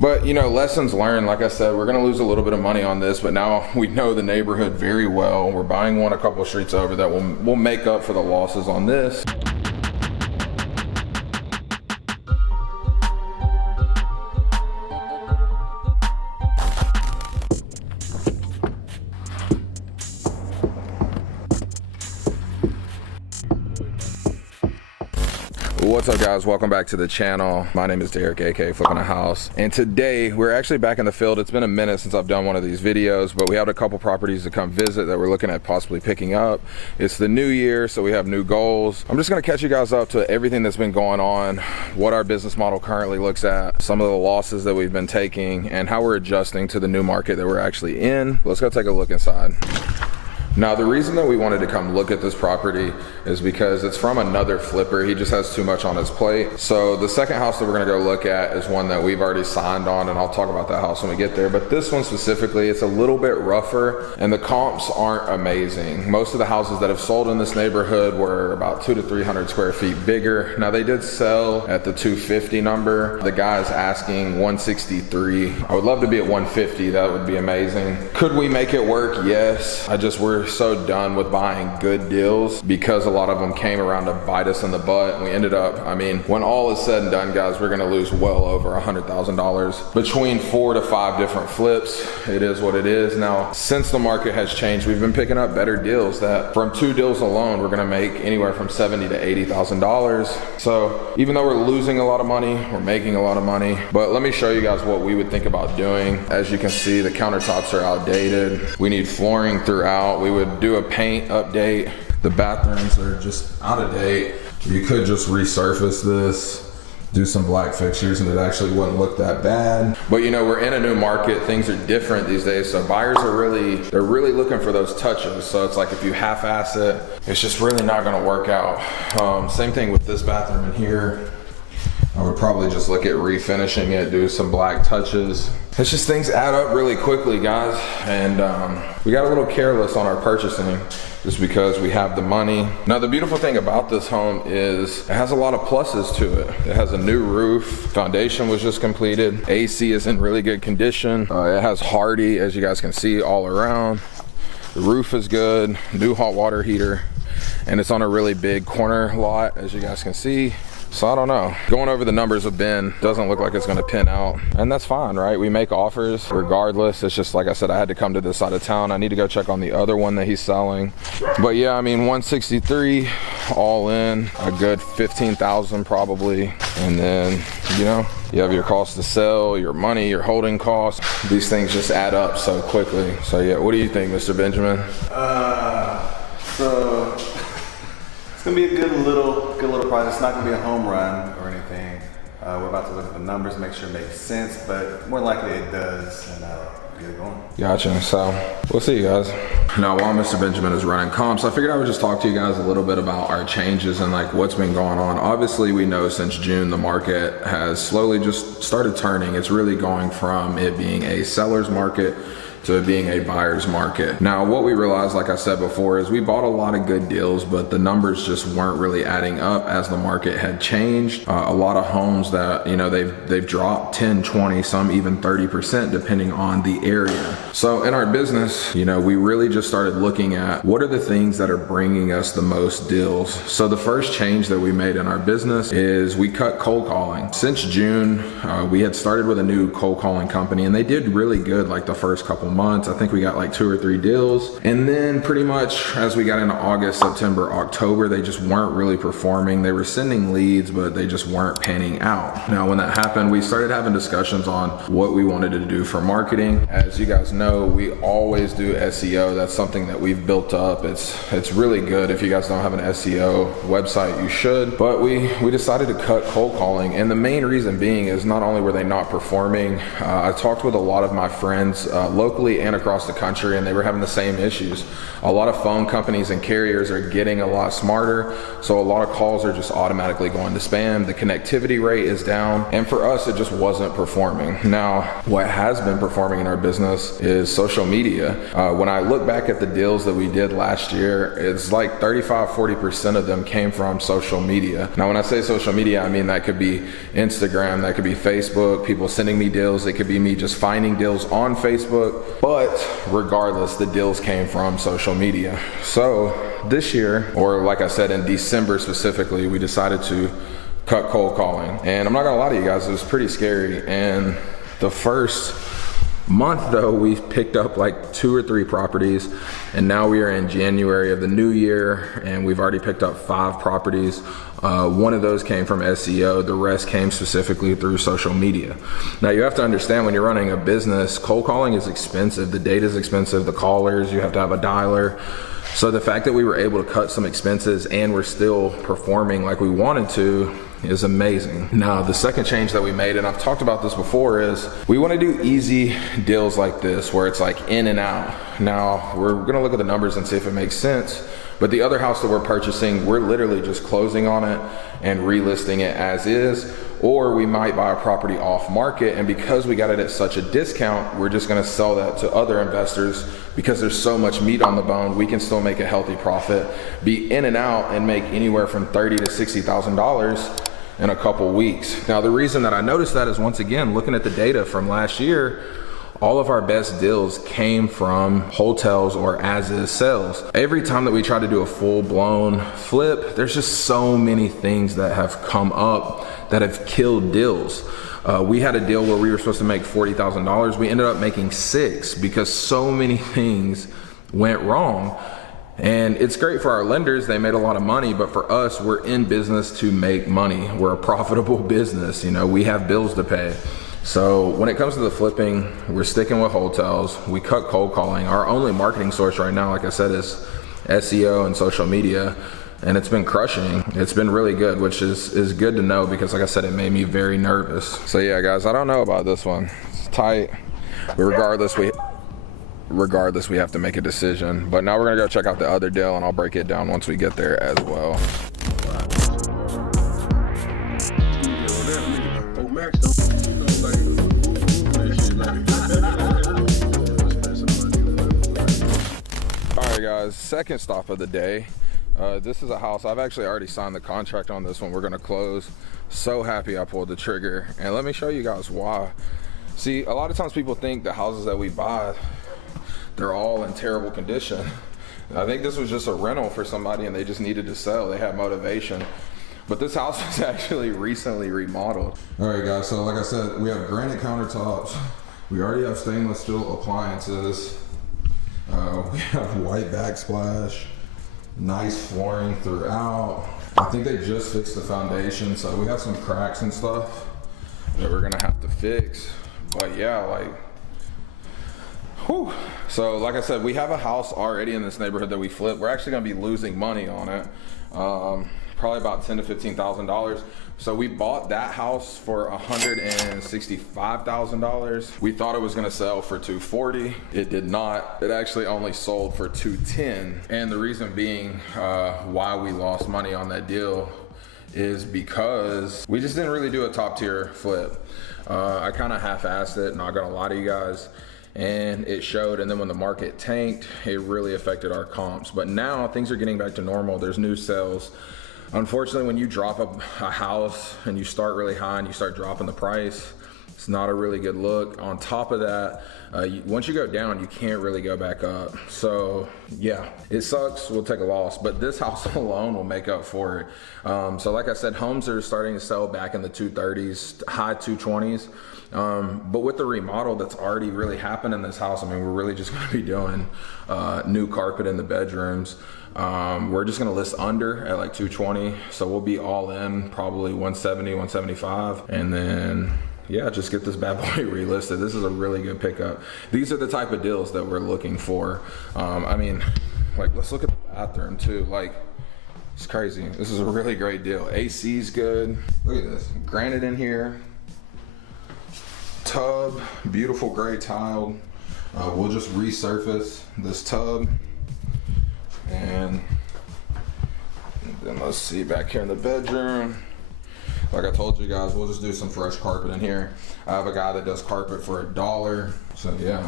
But you know, lessons learned. Like I said, we're gonna lose a little bit of money on this, but now we know the neighborhood very well. We're buying one a couple streets over that will make up for the losses on this. What's up guys, welcome back to the channel. My name is Derek, aka Flippingahouse, and today we're actually back in the field. It's been a minute since I've done one of these videos, but we have a couple properties to come visit that we're looking at possibly picking up. It's the new year, so we have new goals. I'm just gonna catch you guys up to everything that's been going on, what our business model currently looks at, some of the losses that we've been taking, and how we're adjusting to the new market that we're actually in. Let's go take a look inside. Now, the reason that we wanted to come look at this property is because it's from another flipper. He just has too much on his plate. So the second house that we're gonna go look at is one that we've already signed on, and I'll talk about that house when we get there. But this one specifically, it's a little bit rougher and the comps aren't amazing. Most of the houses that have sold in this neighborhood were about 200 to 300 square feet bigger. Now they did sell at the 250 number. The guy's asking 163. I would love to be at 150, that would be amazing. Could we make it work? Yes. We're so done with buying good deals because a lot of them came around to bite us in the butt, and we ended up, I mean, when all is said and done, guys, we're gonna lose well over $100,000 between 4 to 5 different flips. It is what it is. Now, since the market has changed, we've been picking up better deals that from 2 deals alone, we're gonna make anywhere from $70,000 to $80,000. So even though we're losing a lot of money, we're making a lot of money. But let me show you guys what we would think about doing. As you can see, the countertops are outdated. We need flooring throughout. We would do a paint update. The bathrooms are just out of date. You could just resurface this, do some black fixtures, and it actually wouldn't look that bad. But you know, we're in a new market. Things are different these days, so buyers are they're really looking for those touches. So it's like if you half-ass it, it's just really not gonna work out. Same thing with this bathroom in here. I would probably just look at refinishing it, do some black touches. It's just things add up really quickly, guys. And we got a little careless on our purchasing just because we have the money. Now, the beautiful thing about this home is it has a lot of pluses to it. It has a new roof, foundation was just completed. AC is in really good condition. It has Hardy, as you guys can see, all around. The roof is good, new hot water heater, and it's on a really big corner lot, as you guys can see. So I don't know, going over the numbers with Ben doesn't look like it's gonna pin out, and that's fine, right? We make offers regardless. It's just, like I said, I had to come to this side of town. I need to go check on the other one that he's selling. But yeah, I mean, 163 all in, a good 15,000 probably. And then, you know, you have your cost to sell, your money, your holding costs. These things just add up so quickly. So yeah, what do you think, Mr. Benjamin? So it's gonna be a good little price. It's not gonna be a home run or anything. We're about to look at the numbers, make sure it makes sense, but more likely it does, and get it going. Gotcha. So we'll see you guys. Now, while Mr. Benjamin is running comps, I figured I would just talk to you guys a little bit about our changes and like what's been going on. Obviously, we know since June the market has slowly just started turning. It's really going from it being a seller's market to it being a buyer's market. Now, what we realized, like I said before, is we bought a lot of good deals, but the numbers just weren't really adding up as the market had changed. A lot of homes that, you know, they've dropped 10, 20, some even 30% depending on the area. So in our business, you know, we really just started looking at what are the things that are bringing us the most deals. So the first change that we made in our business is we cut cold calling. Since June, we had started with a new cold calling company, and they did really good like the first couple months. I think we got like 2 or 3 deals, and then pretty much as we got into August, September, October, they just weren't really performing. They were sending leads, but they just weren't panning out. Now, when that happened, we started having discussions on what we wanted to do for marketing. As you guys know, we always do SEO. That's something that we've built up. It's really good. If you guys don't have an SEO website, you should. But we decided to cut cold calling, and the main reason being is not only were they not performing, I talked with a lot of my friends locally locally and across the country, and they were having the same issues. A lot of phone companies and carriers are getting a lot smarter, so a lot of calls are just automatically going to spam. The connectivity rate is down, and for us it just wasn't performing. Now what has been performing in our business is social media. When I look back at the deals that we did last year, it's like 35-40% of them came from social media. Now when I say social media, I mean that could be Instagram, that could be Facebook, people sending me deals, it could be me just finding deals on Facebook, but regardless, the deals came from social media. So this year, or like I said in December specifically, we decided to cut cold calling. And I'm not gonna lie to you guys, it was pretty scary. And the first month though, we picked up like 2 or 3 properties, and now we are in January of the new year and we've already picked up 5 properties. One of those came from SEO, the rest came specifically through social media. Now you have to understand, when you're running a business, cold calling is expensive. The data is expensive, the callers, you have to have a dialer. So the fact that we were able to cut some expenses and we're still performing like we wanted to is amazing. Now the second change that we made, and I've talked about this before, is we want to do easy deals like this where it's like in and out. Now we're gonna look at the numbers and see if it makes sense, but the other house that we're purchasing, we're literally just closing on it and relisting it as is, or we might buy a property off market, and because we got it at such a discount, we're just gonna sell that to other investors because there's so much meat on the bone. We can still make a healthy profit, be in and out, and make anywhere from $30,000 to $60,000 in a couple weeks. Now the reason that I noticed that is, once again, looking at the data from last year, all of our best deals came from hotels or as-is sales. Every time that we try to do a full-blown flip, there's just so many things that have come up that have killed deals. We had a deal where we were supposed to make $40,000. We ended up making $6 because so many things went wrong. And it's great for our lenders, they made a lot of money, but for us, we're in business to make money. We're a profitable business, you know, we have bills to pay. So when it comes to the flipping, we're sticking with hotels. We cut cold calling. Our only marketing source right now, like I said, is SEO and social media, and it's been crushing. It's been really good, which is good to know, because like I said, it made me very nervous. So yeah, guys, I don't know about this one. It's tight, but regardless, we have to make a decision. But now we're gonna go check out the other deal, and I'll break it down once we get there as well. Alright guys, second stop of the day. This is a house, I've actually already signed the contract on this one. We're gonna close. So happy I pulled the trigger, and let me show you guys why. See, a lot of times people think the houses that we buy, they're all in terrible condition. I think this was just a rental for somebody and they just needed to sell. They had motivation. But this house was actually recently remodeled. All right guys, so like I said, we have granite countertops. We already have stainless steel appliances. We have white backsplash, nice flooring throughout. I think they just fixed the foundation, so we have some cracks and stuff that we're gonna have to fix. But yeah, like, whew. So like I said, we have a house already in this neighborhood that we flipped. We're actually gonna be losing money on it. Probably about $10,000 to $15,000. So we bought that house for $165,000. We thought it was gonna sell for $240,000. It did not. It actually only sold for $210,000. And the reason being why we lost money on that deal is because we just didn't really do a top tier flip. I kind of half-assed it, not gonna lie to you guys, and it showed. And then when the market tanked, it really affected our comps. But now things are getting back to normal. There's new sales. Unfortunately, when you drop a house and you start really high and you start dropping the price, it's not a really good look. On top of that, once you go down, you can't really go back up. So yeah, it sucks. We'll take a loss, but this house alone will make up for it. So like I said, homes are starting to sell back in the 230s, high 220s. But with the remodel that's already really happened in this house, I mean, we're really just gonna be doing new carpet in the bedrooms. We're just gonna list under at like 220. So we'll be all in probably 170, 175. And then yeah, just get this bad boy relisted. This is a really good pickup. These are the type of deals that we're looking for. I mean, like, let's look at the bathroom too. Like, it's crazy. This is a really great deal. AC's good. Look at this, granite in here. Tub, beautiful gray tiled. We'll just resurface this tub, and then let's see back here in the bedroom. Like I told you guys, we'll just do some fresh carpet in here. I have a guy that does carpet for $1, so yeah.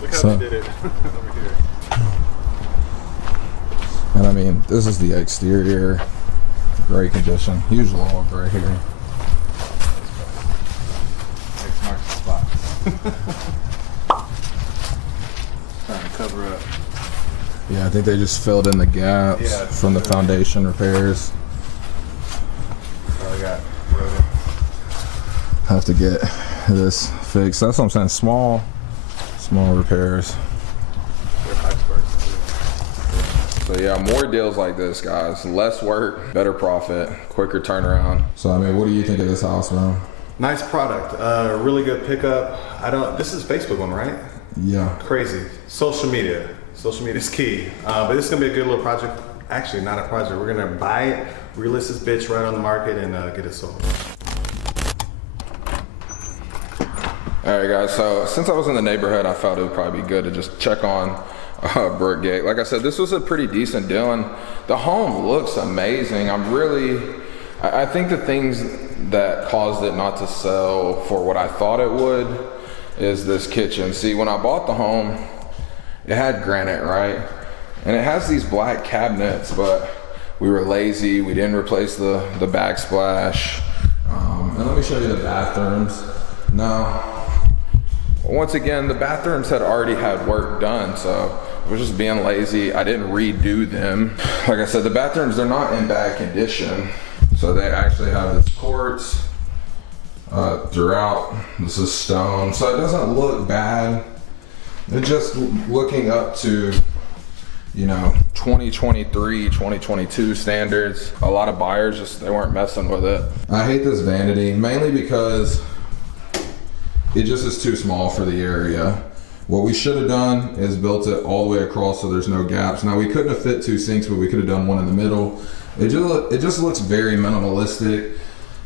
Look how they did it over here. And I mean, this is the exterior, great condition. Huge log right here. X marks the spot. Trying to cover up. Yeah, I think they just filled in the gaps from the foundation repairs. Probably got rodent. Have to get this fixed. That's what I'm saying. Small repairs. So yeah, more deals like this, guys. Less work, better profit, quicker turnaround. So I mean, what do you think of this house, man? Nice product. Really good pickup. This is Facebook one, right? Yeah. Crazy. Social media. Social media is key. But this is gonna be a good little project. Actually, not a project. We're gonna buy it, relist this bitch right on the market, and get it sold. All right, guys. So since I was in the neighborhood, I felt it would probably be good to just check on Brookgate. Like I said, this was a pretty decent deal, and the home looks amazing. I think the things that caused it not to sell for what I thought it would is this kitchen. See, when I bought the home, it had granite, right? And it has these black cabinets, but we were lazy. We didn't replace the backsplash. And let me show you the bathrooms. Now, once again, the bathrooms had already had work done, so I was just being lazy. I didn't redo them. Like I said, the bathrooms, they're not in bad condition. So they actually have this quartz throughout. This is stone, so it doesn't look bad. It's just looking up to, 2023, 2022 standards. A lot of buyers they weren't messing with it. I hate this vanity, mainly because it just is too small for the area. What we should have done is built it all the way across so there's no gaps. Now, we couldn't have fit 2 sinks, but we could have done one in the middle. It just looks very minimalistic.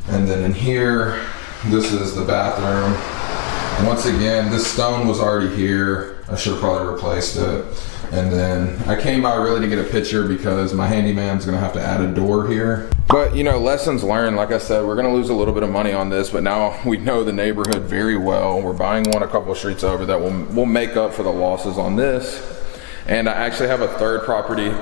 And then in here, this is the bathroom. Once again, this stone was already here. I should have probably replaced it. And then I came by really to get a picture because my handyman's gonna have to add a door here. But lessons learned. Like I said, we're gonna lose a little bit of money on this, but now we know the neighborhood very well. We're buying one a couple streets over that will make up for the losses on this. And I actually have a third property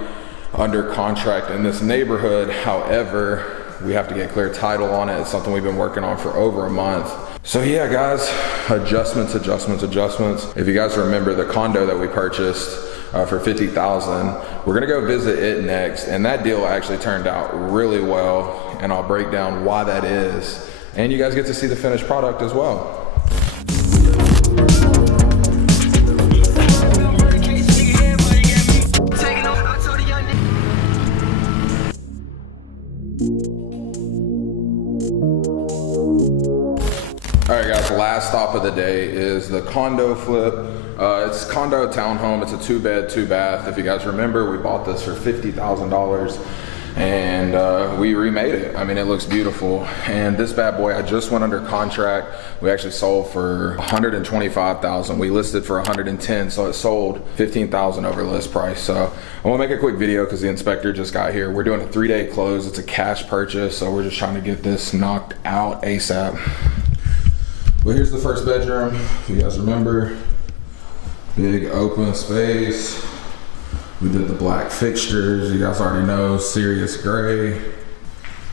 under contract in this neighborhood. However, we have to get clear title on it. It's something we've been working on for over a month. So yeah, guys, adjustments. If you guys remember the condo that we purchased for $50,000, we're gonna go visit it next, and that deal actually turned out really well, and I'll break down why that is, and you guys get to see the finished product as well. All right, guys, last stop of the day is the condo flip. It's condo townhome. It's a 2-bed, 2-bath. If you guys remember, we bought this for $50,000 and we remade it. I mean, it looks beautiful. And this bad boy, I just went under contract. We actually sold for $125,000. We listed for $110,000, so it sold $15,000 over list price. So I want to make a quick video because the inspector just got here. We're doing a 3-day close. It's a cash purchase, so we're just trying to get this knocked out ASAP. Well, here's the first bedroom. If you guys remember, big open space. We did the black fixtures. You guys already know, Sirius gray.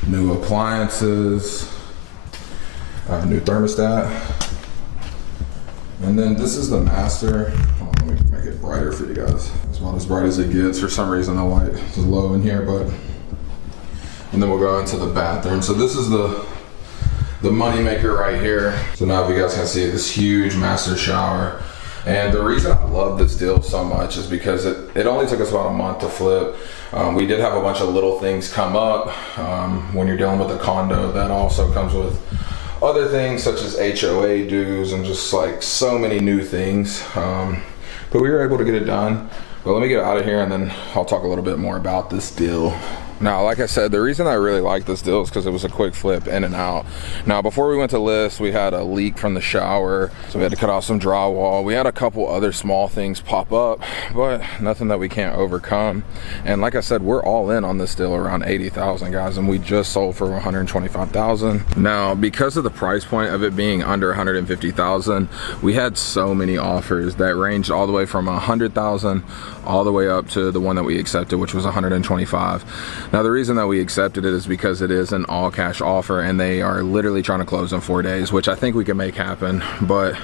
New appliances. New thermostat. And then this is the master. Oh, let me make it brighter for you guys. It's not as bright as it gets. For some reason, the light is low in here, but. And then we'll go into the bathroom. So this is the money maker right here. So now if you guys can see this huge master shower. And the reason I love this deal so much is because it only took us about a month to flip. We did have a bunch of little things come up. When you're dealing with a condo, that also comes with other things such as HOA dues and just like so many new things. But we were able to get it done. But let me get out of here and then I'll talk a little bit more about this deal. Now, like I said, the reason I really like this deal is because it was a quick flip in and out. Now, before we went to list, we had a leak from the shower, so we had to cut off some drywall. We had a couple other small things pop up, but nothing that we can't overcome. And like I said, we're all in on this deal around 80,000, guys, and we just sold for 125,000. Now, because of the price point of it being under 150,000, we had so many offers that ranged all the way from 100,000 all the way up to the one that we accepted, which was 125. Now, the reason that we accepted it is because it is an all cash offer and they are literally trying to close in 4 days, which I think we can make happen. But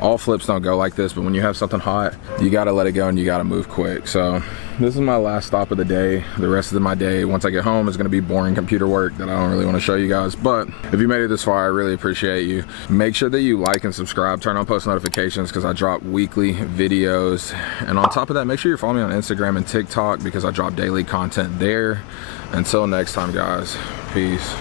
all flips don't go like this. But when you have something hot, you got to let it go and you got to move quick. So this is my last stop of the day. The rest of my day, once I get home, is going to be boring computer work that I don't really want to show you guys. But if you made it this far, I really appreciate you. Make sure that you like and subscribe, turn on post notifications because I drop weekly videos. And on top of that, make sure you're following me on Instagram and TikTok because I drop daily content there. Until next time, guys, peace.